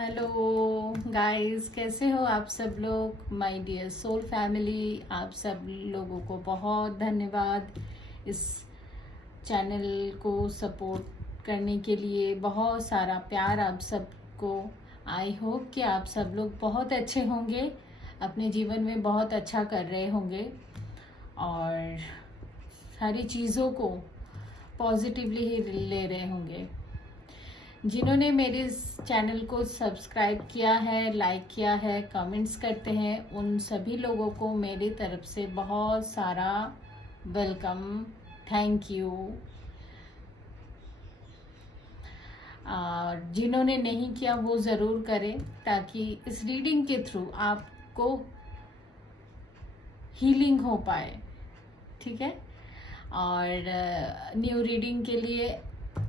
Hello guys, कैसे हो आप सब लोग। माय डियर सोल फैमिली, आप सब लोगों को बहुत धन्यवाद इस चैनल को सपोर्ट करने के लिए। बहुत सारा प्यार आप सबको। आई होप कि आप सब लोग बहुत अच्छे होंगे, अपने जीवन में बहुत अच्छा कर रहे होंगे और सारी चीज़ों को पॉजिटिवली ही ले रहे होंगे। जिन्होंने मेरे इस चैनल को सब्सक्राइब किया है, लाइक किया है, कमेंट्स करते हैं, उन सभी लोगों को मेरी तरफ से बहुत सारा वेलकम, थैंक यू। और जिन्होंने नहीं किया वो ज़रूर करें, ताकि इस रीडिंग के थ्रू आपको हीलिंग हो पाए। ठीक है। और न्यू रीडिंग के लिए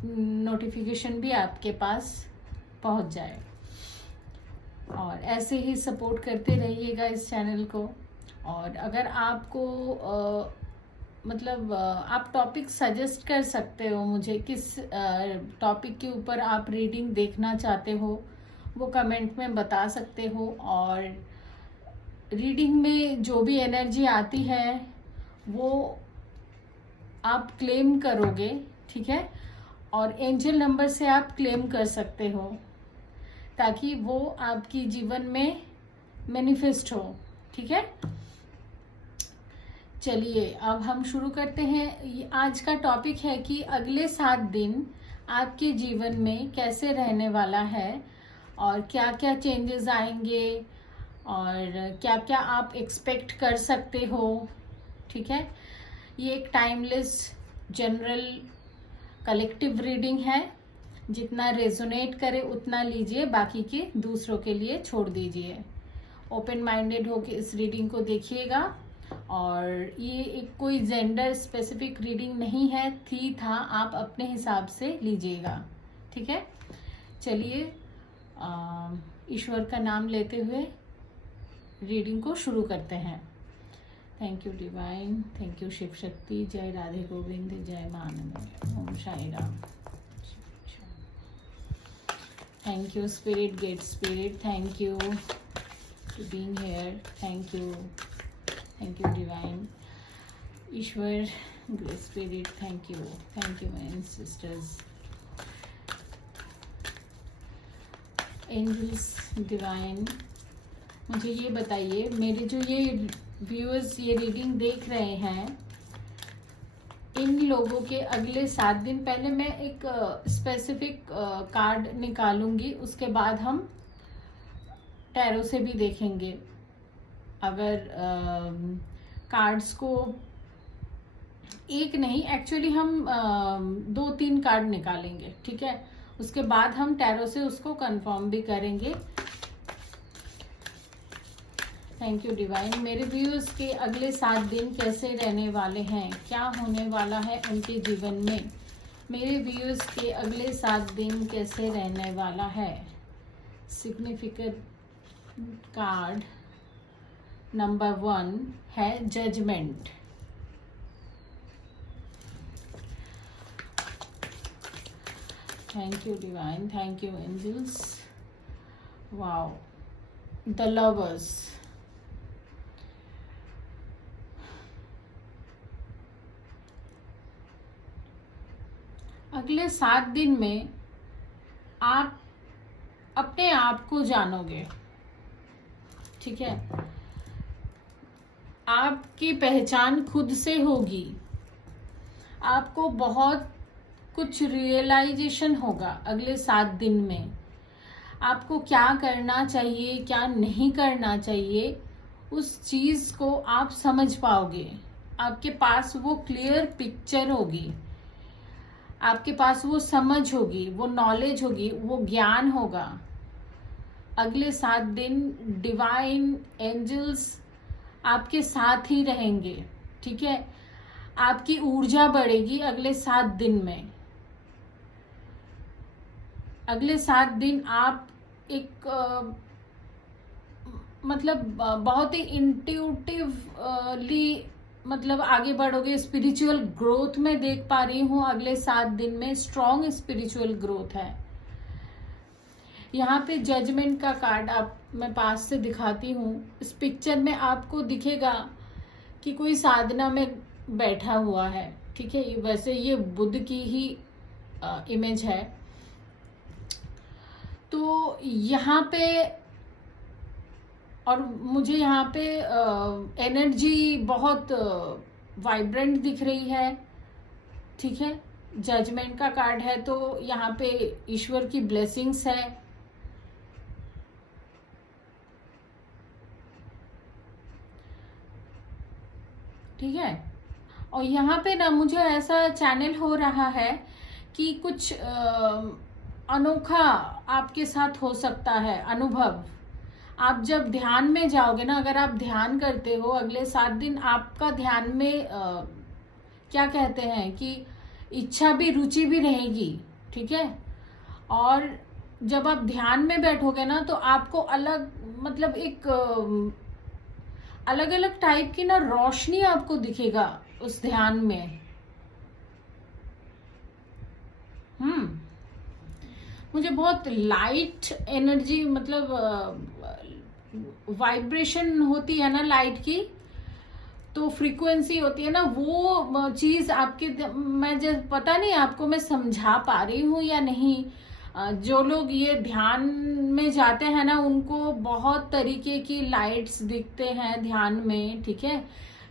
नोटिफिकेशन भी आपके पास पहुंच जाए। और ऐसे ही सपोर्ट करते रहिएगा इस चैनल को। और अगर आपको आप टॉपिक सजेस्ट कर सकते हो मुझे, किस टॉपिक के ऊपर आप रीडिंग देखना चाहते हो वो कमेंट में बता सकते हो। और रीडिंग में जो भी एनर्जी आती है वो आप क्लेम करोगे। ठीक है। और एंजल नंबर से आप क्लेम कर सकते हो, ताकि वो आपकी जीवन में मैनिफेस्ट हो। ठीक है। चलिए अब हम शुरू करते हैं। आज का टॉपिक है कि अगले 7 दिन आपके जीवन में कैसे रहने वाला है और क्या क्या चेंजेस आएंगे और क्या क्या आप एक्सपेक्ट कर सकते हो। ठीक है। ये एक टाइमलेस जनरल कलेक्टिव रीडिंग है। जितना रेजोनेट करे उतना लीजिए, बाकी के दूसरों के लिए छोड़ दीजिए। ओपन माइंडेड होकर इस रीडिंग को देखिएगा। और ये एक कोई जेंडर स्पेसिफिक रीडिंग नहीं है, था आप अपने हिसाब से लीजिएगा। ठीक है। चलिए ईश्वर का नाम लेते हुए रीडिंग को शुरू करते हैं। Thank you divine, thank you Shiv Shakti, जय राधे गोविंद, जय मानव, Om Sai Ram. Thank you spirit, great spirit, thank you to being here, thank you divine, ईश्वर, great spirit, thank you my sisters, angels, divine. मुझे ये बताइए, मेरे जो ये व्यूअर्स ये रीडिंग देख रहे हैं, इन लोगों के अगले 7 दिन, पहले मैं एक स्पेसिफिक कार्ड निकालूंगी, उसके बाद हम टैरो से भी देखेंगे। अगर कार्ड्स को एक नहीं, एक्चुअली हम 2-3 कार्ड निकालेंगे। ठीक है। उसके बाद हम टैरो से उसको कंफर्म भी करेंगे। Thank you divine. मेरे व्यूअर्स के अगले 7 दिन कैसे रहने वाले हैं, क्या होने वाला है उनके जीवन में। मेरे व्यूअर्स के अगले 7 दिन कैसे रहने वाला है। सिग्निफिकेंट कार्ड नंबर 1 है judgement. Thank you divine, thank you angels. Wow, the lovers. अगले 7 दिन में आप अपने आप को जानोगे। ठीक है। आपकी पहचान खुद से होगी। आपको बहुत कुछ रियलाइजेशन होगा अगले 7 दिन में। आपको क्या करना चाहिए, क्या नहीं करना चाहिए, उस चीज को आप समझ पाओगे। आपके पास वो क्लियर पिक्चर होगी, आपके पास वो समझ होगी, वो नॉलेज होगी, वो ज्ञान होगा। अगले 7 दिन डिवाइन एंजल्स आपके साथ ही रहेंगे। ठीक है। आपकी ऊर्जा बढ़ेगी अगले 7 दिन में। अगले 7 दिन आप एक बहुत ही इंट्यूटिवली आगे बढ़ोगे। स्पिरिचुअल ग्रोथ में देख पा रही हूँ अगले 7 दिन में, स्ट्रॉन्ग स्पिरिचुअल ग्रोथ है। यहाँ पे जजमेंट का कार्ड आप मैं पास से दिखाती हूँ। इस पिक्चर में आपको दिखेगा कि कोई साधना में बैठा हुआ है, ठीक है। वैसे ये बुद्ध की ही इमेज है। तो यहाँ पे और मुझे यहाँ पे एनर्जी बहुत वाइब्रेंट दिख रही है, ठीक है। जजमेंट का कार्ड है तो यहाँ पे ईश्वर की ब्लेसिंग्स है। ठीक है। और यहाँ पे ना मुझे ऐसा चैनल हो रहा है कि कुछ अनोखा आपके साथ हो सकता है अनुभव। आप जब ध्यान में जाओगे ना, अगर आप ध्यान करते हो अगले 7 दिन, आपका ध्यान में क्या कहते हैं कि इच्छा भी रुचि भी रहेगी, ठीक है। और जब आप ध्यान में बैठोगे ना तो आपको अलग मतलब एक अलग अलग टाइप की ना रोशनी आपको दिखेगा उस ध्यान में। मुझे बहुत लाइट एनर्जी मतलब वाइब्रेशन होती है ना लाइट की, तो फ्रीक्वेंसी होती है ना, वो चीज आपके मैं जब पता नहीं आपको मैं समझा पा रही हूँ या नहीं। जो लोग ये ध्यान में जाते हैं ना उनको बहुत तरीके की लाइट्स दिखते हैं ध्यान में, ठीक है।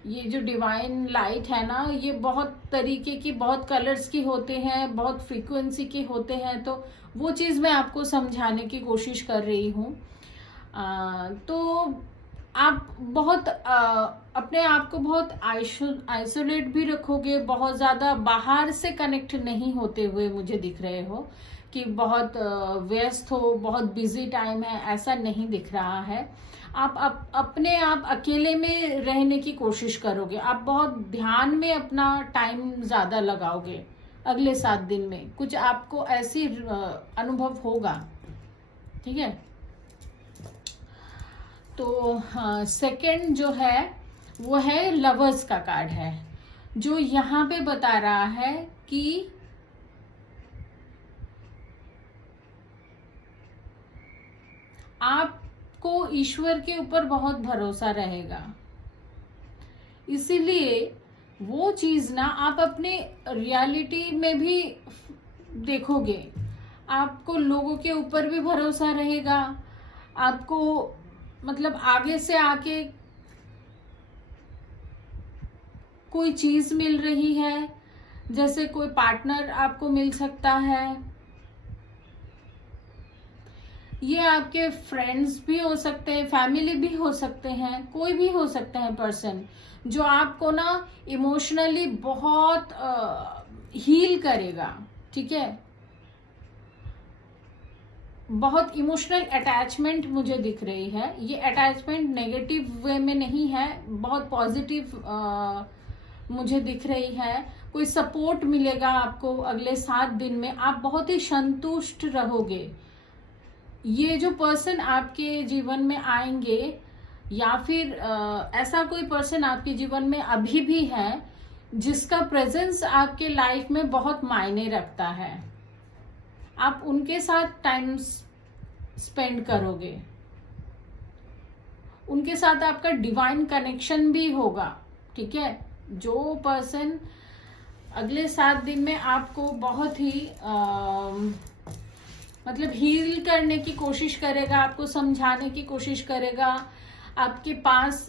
ये जो डिवाइन लाइट है ना ये बहुत तरीके की, बहुत कलर्स की होते हैं, बहुत फ्रीक्वेंसी के होते हैं। तो वो चीज मैं आपको समझाने की कोशिश कर रही हूँ। तो आप बहुत अपने आप को बहुत आइसोलेट भी रखोगे, बहुत ज्यादा बाहर से कनेक्ट नहीं होते हुए मुझे दिख रहे हो कि बहुत व्यस्त हो, बहुत बिजी टाइम है, ऐसा नहीं दिख रहा है। आप अपने आप अकेले में रहने की कोशिश करोगे, आप बहुत ध्यान में अपना टाइम ज्यादा लगाओगे अगले 7 दिन में, कुछ आपको ऐसी अनुभव होगा, ठीक है। तो सेकंड जो है वो है लवर्स का कार्ड है, जो यहाँ पे बता रहा है कि आपको ईश्वर के ऊपर बहुत भरोसा रहेगा, इसीलिए वो चीज ना आप अपने रियलिटी में भी देखोगे। आपको लोगों के ऊपर भी भरोसा रहेगा, आपको मतलब आगे से आके कोई चीज मिल रही है, जैसे कोई पार्टनर आपको मिल सकता है। ये आपके फ्रेंड्स भी हो सकते हैं, फैमिली भी हो सकते हैं, कोई भी हो सकते हैं पर्सन जो आपको ना इमोशनली बहुत हील करेगा, ठीक है। बहुत इमोशनल अटैचमेंट मुझे दिख रही है। ये अटैचमेंट नेगेटिव वे में नहीं है, बहुत पॉजिटिव मुझे दिख रही है। कोई सपोर्ट मिलेगा आपको अगले 7 दिन में, आप बहुत ही संतुष्ट रहोगे। ये जो पर्सन आपके जीवन में आएंगे या फिर ऐसा कोई पर्सन आपके जीवन में अभी भी है जिसका प्रेजेंस आपके लाइफ में बहुत मायने रखता है, आप उनके साथ टाइम स्पेंड करोगे, उनके साथ आपका डिवाइन कनेक्शन भी होगा, ठीक है। जो पर्सन अगले 7 दिन में आपको बहुत ही मतलब हील करने की कोशिश करेगा, आपको समझाने की कोशिश करेगा, आपके पास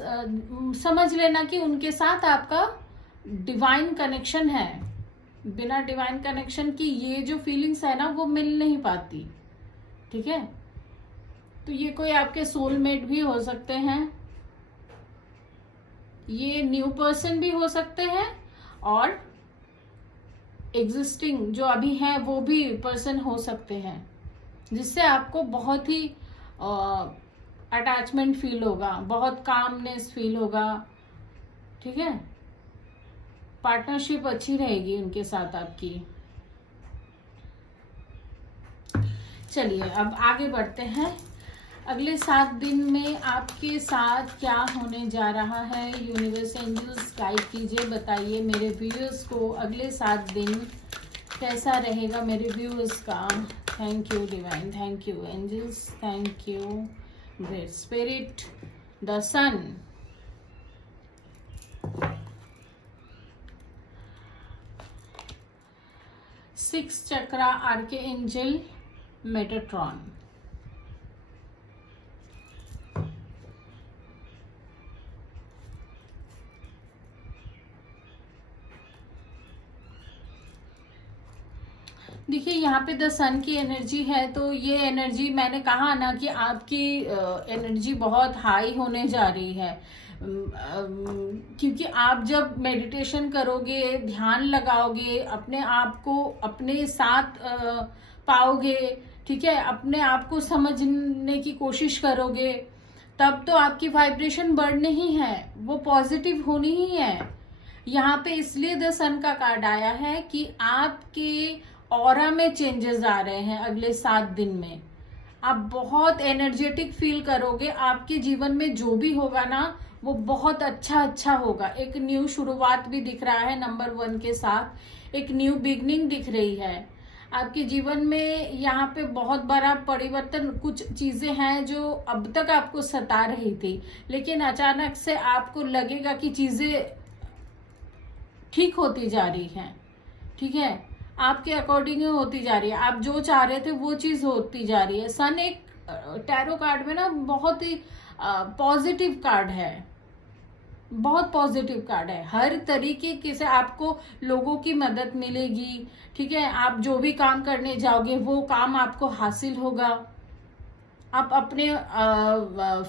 समझ लेना कि उनके साथ आपका डिवाइन कनेक्शन है। बिना डिवाइन कनेक्शन की ये जो फीलिंग्स है ना वो मिल नहीं पाती, ठीक है। तो ये कोई आपके सोलमेट भी हो सकते हैं, ये न्यू पर्सन भी हो सकते हैं, और एग्जिस्टिंग जो अभी है वो भी पर्सन हो सकते हैं, जिससे आपको बहुत ही अटैचमेंट फील होगा, बहुत कामनेस फील होगा, ठीक है। पार्टनरशिप अच्छी रहेगी उनके साथ आपकी। चलिए अब आगे बढ़ते हैं। अगले 7 दिन में आपके साथ क्या होने जा रहा है, यूनिवर्स एंजल्स गाइड कीजिए, बताइए मेरे व्यूअर्स को अगले 7 दिन कैसा रहेगा मेरे व्यूअर्स का। Thank you divine, thank you angels, thank you great spirit, the sun. Six chakra archangel Metatron. देखिए यहाँ पे द सन की एनर्जी है, तो ये एनर्जी मैंने कहा ना कि आपकी एनर्जी बहुत हाई होने जा रही है, क्योंकि आप जब मेडिटेशन करोगे, ध्यान लगाओगे, अपने आप को अपने साथ पाओगे, ठीक है, अपने आप को समझने की कोशिश करोगे, तब तो आपकी वाइब्रेशन बढ़नी ही है, वो पॉजिटिव होनी ही है। यहाँ पे इसलिए द सन का कार्ड आया है कि आपके ऑरा में चेंजेस आ रहे हैं अगले 7 दिन में। आप बहुत एनर्जेटिक फील करोगे, आपके जीवन में जो भी होगा ना वो बहुत अच्छा होगा। एक न्यू शुरुआत भी दिख रहा है नंबर 1 के साथ, एक न्यू बिगनिंग दिख रही है आपके जीवन में। यहाँ पे बहुत बड़ा परिवर्तन, कुछ चीजें हैं जो अब तक आपको सता रही थी, लेकिन अचानक से आपको लगेगा कि चीजें ठीक होती जा रही हैं, ठीक है, आपके अकॉर्डिंग होती जा रही है, आप जो चाह रहे थे वो चीज होती जा रही है। सन एक टैरो कार्ड में ना बहुत ही पॉजिटिव कार्ड है, बहुत पॉजिटिव कार्ड है। हर तरीके से आपको लोगों की मदद मिलेगी, ठीक है, आप जो भी काम करने जाओगे वो काम आपको हासिल होगा। आप अपने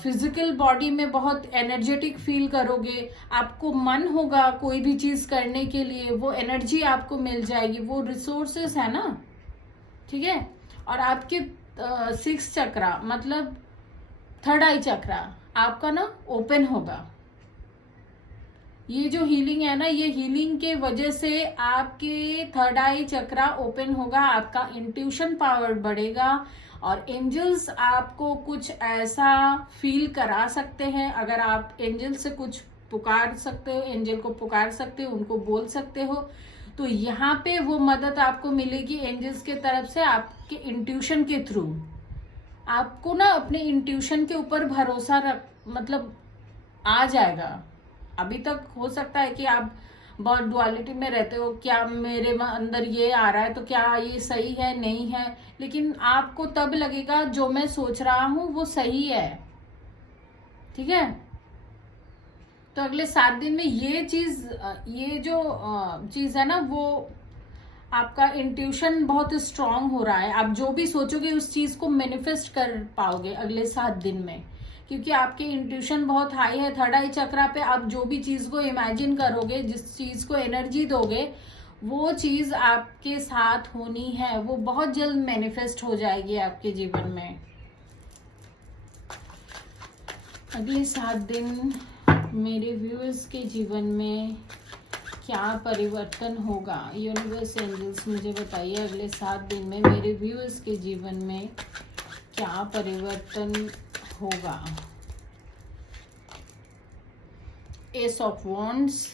फिजिकल बॉडी में बहुत एनर्जेटिक फील करोगे, आपको मन होगा कोई भी चीज करने के लिए, वो एनर्जी आपको मिल जाएगी, वो रिसोर्सेस है ना, ठीक है। और आपके 6 चक्रा मतलब थर्ड आई चक्रा आपका ना ओपन होगा। ये जो हीलिंग है ना, ये हीलिंग के वजह से आपके थर्ड आई चक्रा ओपन होगा, आपका इंट्यूशन पावर बढ़ेगा और एंजल्स आपको कुछ ऐसा फील करा सकते हैं। अगर आप एंजल से कुछ पुकार सकते हो, एंजल को पुकार सकते हो, उनको बोल सकते हो, तो यहाँ पे वो मदद आपको मिलेगी एंजल्स के तरफ से, आपके इंट्यूशन के थ्रू। आपको ना अपने इंट्यूशन के ऊपर भरोसा मतलब आ जाएगा। अभी तक हो सकता है कि आप बहुत डुअलिटी में रहते हो, क्या मेरे अंदर ये आ रहा है तो क्या ये सही है, नहीं है, लेकिन आपको तब लगेगा जो मैं सोच रहा हूं वो सही है, ठीक है। तो अगले 7 दिन में ये जो चीज है ना, वो आपका इंट्यूशन बहुत स्ट्रांग हो रहा है। आप जो भी सोचोगे उस चीज को मैनिफेस्ट कर पाओगे अगले 7 दिन में, क्योंकि आपके इंट्यूशन बहुत हाई है। थर्ड आई चक्रा पे आप जो भी चीज को इमेजिन करोगे, जिस चीज को एनर्जी दोगे, वो चीज आपके साथ होनी है, वो बहुत जल्द मैनिफेस्ट हो जाएगी आपके जीवन में। अगले 7 दिन मेरे व्यूअर्स के जीवन में क्या परिवर्तन होगा? यूनिवर्स एंजल्स मुझे बताइए, अगले 7 दिन में मेरे व्यूअर्स के जीवन में क्या परिवर्तन होगा? S of wands,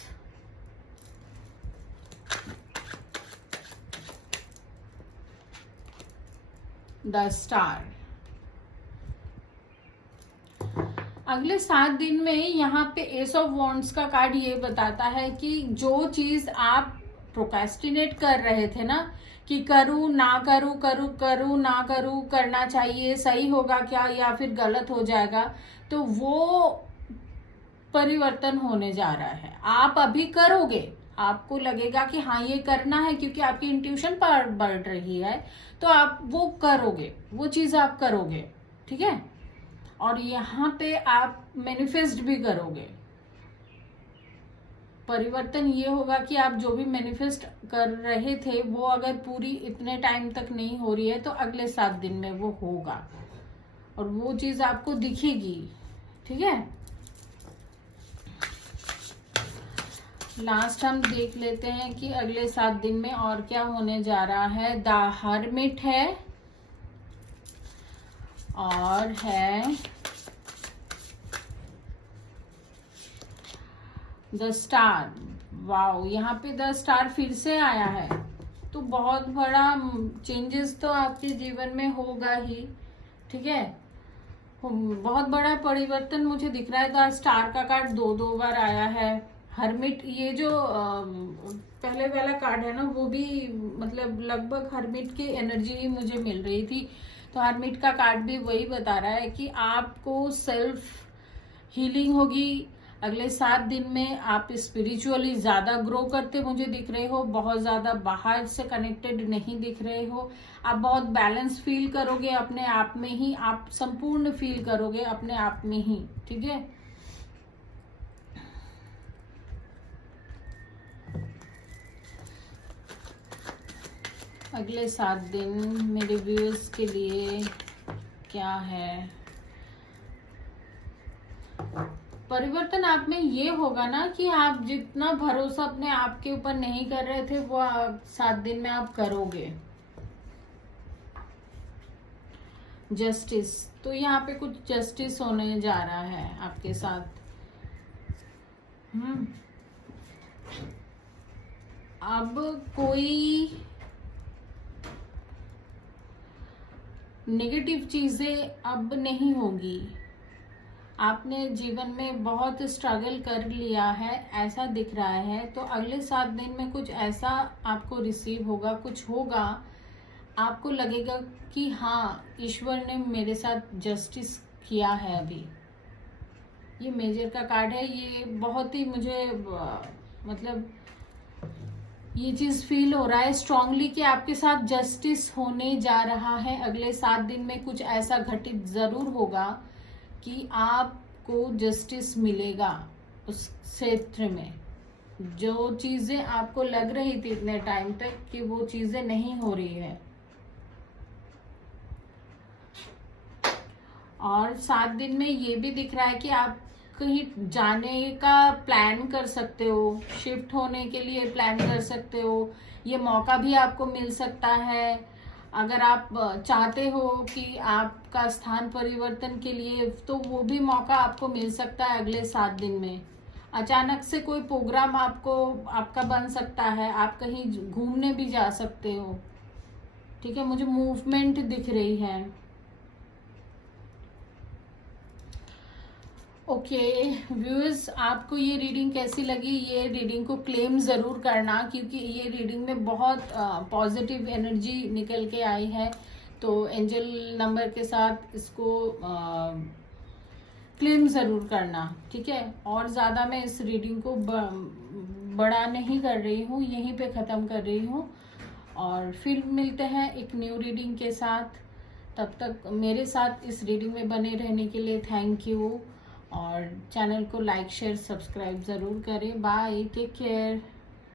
the star. अगले 7 दिन में यहाँ पे एस ऑफ वॉन्ड्स का कार्ड ये बताता है कि जो चीज आप प्रोक्रेस्टिनेट कर रहे थे ना, कि करूं ना करूं, करूं ना करूं, करना चाहिए, सही होगा क्या या फिर गलत हो जाएगा, तो वो परिवर्तन होने जा रहा है। आप अभी करोगे, आपको लगेगा कि हाँ ये करना है, क्योंकि आपकी इंट्यूशन पावर बढ़ रही है, तो आप वो करोगे, वो चीज आप करोगे, ठीक है। और यहाँ पे आप मैनिफेस्ट भी करोगे। परिवर्तन ये होगा कि आप जो भी मैनिफेस्ट कर रहे थे वो अगर पूरी इतने टाइम तक नहीं हो रही है तो अगले 7 दिन में वो होगा और वो चीज आपको दिखेगी, ठीक है। लास्ट हम देख लेते हैं कि अगले 7 दिन में और क्या होने जा रहा है। द हर्मिट है और है द स्टार। वाओ, यहाँ पे द स्टार फिर से आया है, तो तो बहुत बड़ा चेंजेस तो आपके जीवन में होगा ही, ठीक है। बहुत बड़ा परिवर्तन मुझे दिख रहा है। तो आज स्टार का कार्ड दो बार आया है। हर्मिट, ये जो पहले वाला कार्ड है ना, वो भी मतलब लगभग हर्मिट की एनर्जी ही मुझे मिल रही थी। तो हर्मिट का कार्ड भी वही बता रहा है कि आपको सेल्फ हीलिंग होगी अगले 7 दिन में। आप स्पिरिचुअली ज्यादा ग्रो करते मुझे दिख रहे हो, बहुत ज्यादा बाहर से कनेक्टेड नहीं दिख रहे हो। आप बहुत बैलेंस फील करोगे अपने आप में ही, आप संपूर्ण फील करोगे अपने आप में ही, ठीक है। अगले 7 दिन मेरे व्यूअर्स के लिए क्या है। परिवर्तन आप में ये होगा ना कि आप जितना भरोसा अपने आप के ऊपर नहीं कर रहे थे वो 7 दिन में आप करोगे। जस्टिस, तो यहाँ पे कुछ जस्टिस होने जा रहा है आपके साथ। अब कोई नेगेटिव चीजें अब नहीं होगी। आपने जीवन में बहुत स्ट्रगल कर लिया है ऐसा दिख रहा है। तो अगले 7 दिन में कुछ ऐसा आपको रिसीव होगा, कुछ होगा, आपको लगेगा कि हाँ ईश्वर ने मेरे साथ जस्टिस किया है। अभी ये मेजर का कार्ड है। ये बहुत ही मुझे मतलब ये चीज फील हो रहा है स्ट्रांगली कि आपके साथ जस्टिस होने जा रहा है। अगले 7 दिन में कुछ ऐसा घटित जरूर होगा कि आपको जस्टिस मिलेगा उस क्षेत्र में। जो चीजें आपको लग रही थी इतने टाइम तक कि वो चीजें नहीं हो रही है। और 7 दिन में ये भी दिख रहा है कि आप कहीं जाने का प्लान कर सकते हो, शिफ्ट होने के लिए प्लान कर सकते हो। ये मौका भी आपको मिल सकता है। अगर आप चाहते हो कि आपका स्थान परिवर्तन के लिए, तो वो भी मौका आपको मिल सकता है अगले 7 दिन में। अचानक से कोई प्रोग्राम आपका बन सकता है। आप कहीं घूमने भी जा सकते हो, ठीक है। मुझे मूवमेंट दिख रही है। ओके व्यूअर्स, आपको ये रीडिंग कैसी लगी? ये रीडिंग को क्लेम ज़रूर करना, क्योंकि ये रीडिंग में बहुत पॉजिटिव एनर्जी निकल के आई है। तो एंजल नंबर के साथ इसको क्लेम ज़रूर करना, ठीक है। और ज़्यादा मैं इस रीडिंग को बड़ा नहीं कर रही हूँ, यहीं पे ख़त्म कर रही हूँ। और फिर मिलते हैं एक न्यू रीडिंग के साथ। तब तक मेरे साथ इस रीडिंग में बने रहने के लिए थैंक यू। और चैनल को लाइक शेयर सब्सक्राइब ज़रूर करें। Bye, take care.